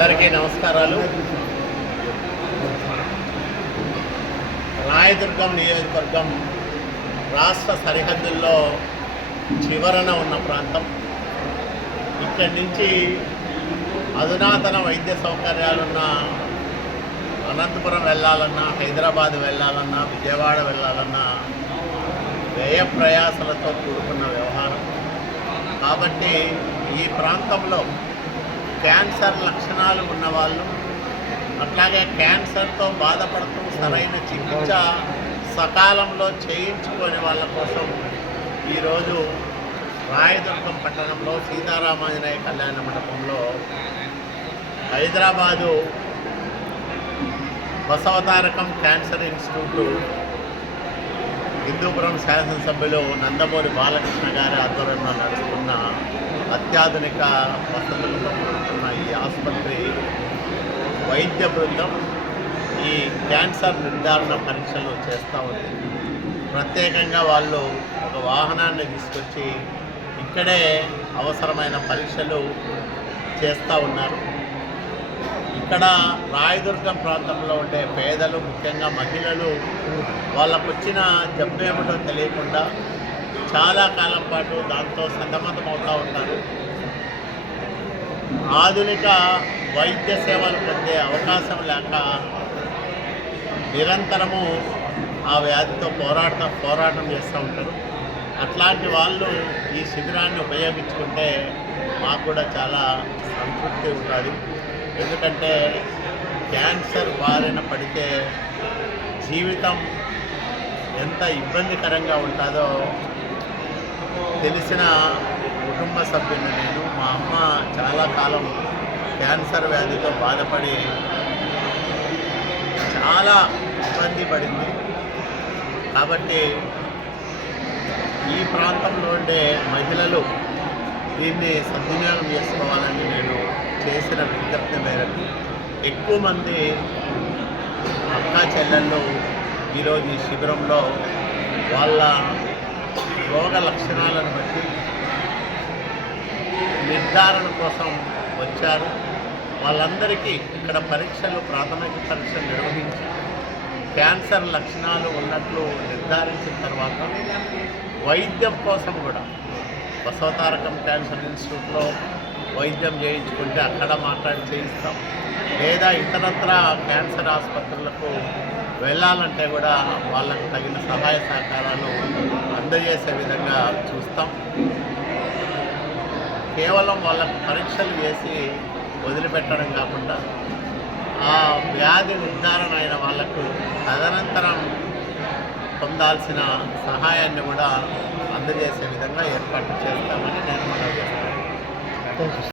అందరికీ నమస్కారాలు. రాయదుర్గం నియోజకవర్గం రాష్ట్ర సరిహద్దుల్లో చివరన ఉన్న ప్రాంతం. ఇక్కడి నుంచి అధునాతన వైద్య సౌకర్యాలున్న అనంతపురం వెళ్ళాలన్నా, హైదరాబాద్ వెళ్ళాలన్నా, విజయవాడ వెళ్ళాలన్నా వ్యయ ప్రయాసలతో కూడుకున్న వ్యవహారం. కాబట్టి ఈ ప్రాంతంలో క్యాన్సర్ లక్షణాలు ఉన్నవాళ్ళు, అట్లాగే క్యాన్సర్తో బాధపడుతూ సరైన చికిత్స సకాలంలో చేయించుకునే వాళ్ళ కోసం ఈరోజు రాయదుర్గం పట్టణంలో సీతారామాంజనేయ కళ్యాణ మండపంలో హైదరాబాదు బసవతారకం క్యాన్సర్ ఇన్స్టిట్యూట్ హిందూపురం శాసనసభ్యులు నందమూరి బాలకృష్ణ గారి ఆధ్వర్యంలో నడుస్తున్న అత్యాధునిక వసతులతో కూడుకున్న ఈ ఆసుపత్రి వైద్య బృందం ఈ క్యాన్సర్ నిర్ధారణ పరీక్షలు చేస్తూ ఉంది. ప్రత్యేకంగా వాళ్ళు ఒక వాహనాన్ని తీసుకొచ్చి ఇక్కడే అవసరమైన పరీక్షలు చేస్తూ ఉన్నారు. ఇక్కడ రాయదుర్గం ప్రాంతంలో ఉండే పేదలు, ముఖ్యంగా మహిళలు, వాళ్ళకు వచ్చిన జబ్బు ఏమిటో తెలియకుండా చాలా కాలం పాటు దాంతో సతమతమవుతూ ఉంటారు. ఆధునిక వైద్య సేవలు పొందే అవకాశం లేక నిరంతరము ఆ వ్యాధితో పోరాటం చేస్తూ ఉంటారు. అట్లాంటి వాళ్ళు ఈ శిబిరాన్ని ఉపయోగించుకుంటే మాకు కూడా చాలా సంతృప్తి ఉంటుంది. ఎందుకంటే క్యాన్సర్ బారిన పడితే జీవితం ఎంత ఇబ్బందికరంగా ఉంటుందో తెలిసిన కుటుంబ సభ్యుని నేను. మా అమ్మ చాలా కాలం క్యాన్సర్ వ్యాధితో బాధపడి చాలా ఇబ్బంది పడింది. కాబట్టి ఈ ప్రాంతంలో ఉండే మహిళలు దీన్ని సద్వినియోగం చేసుకోవాలని నేను చేసిన విజ్ఞప్తి మేరకు ఎక్కువ మంది అక్కా చెల్లెళ్ళు ఈరోజు ఈ శిబిరంలో వాళ్ళ రోగ లక్షణాలను బట్టి నిర్ధారణ కోసం వచ్చారు. వాళ్ళందరికీ ఇక్కడ ప్రాథమిక పరీక్షలు నిర్వహించి క్యాన్సర్ లక్షణాలు ఉన్నట్లు నిర్ధారించిన తర్వాత వైద్యం కోసం కూడా బసవతారకం క్యాన్సర్ ఇన్స్టిట్యూట్లో వైద్యం చేయించుకుంటే అక్కడ మాట్లాడి చేయిస్తాం. లేదా ఇతరత్ర క్యాన్సర్ ఆసుపత్రులకు వెళ్ళాలంటే కూడా వాళ్ళకు తగిన సహాయ సహకారాలు అందజేసే విధంగా చూస్తాం. కేవలం వాళ్ళకు పరీక్షలు చేసి వదిలిపెట్టడం కాకుండా ఆ వ్యాధి నిర్ధారణ అయిన వాళ్లకు తదనంతరం పొందాల్సిన సహాయాన్ని కూడా అందజేసే విధంగా ఏర్పాటు చేస్తామని నేను మనవి చేస్తాను.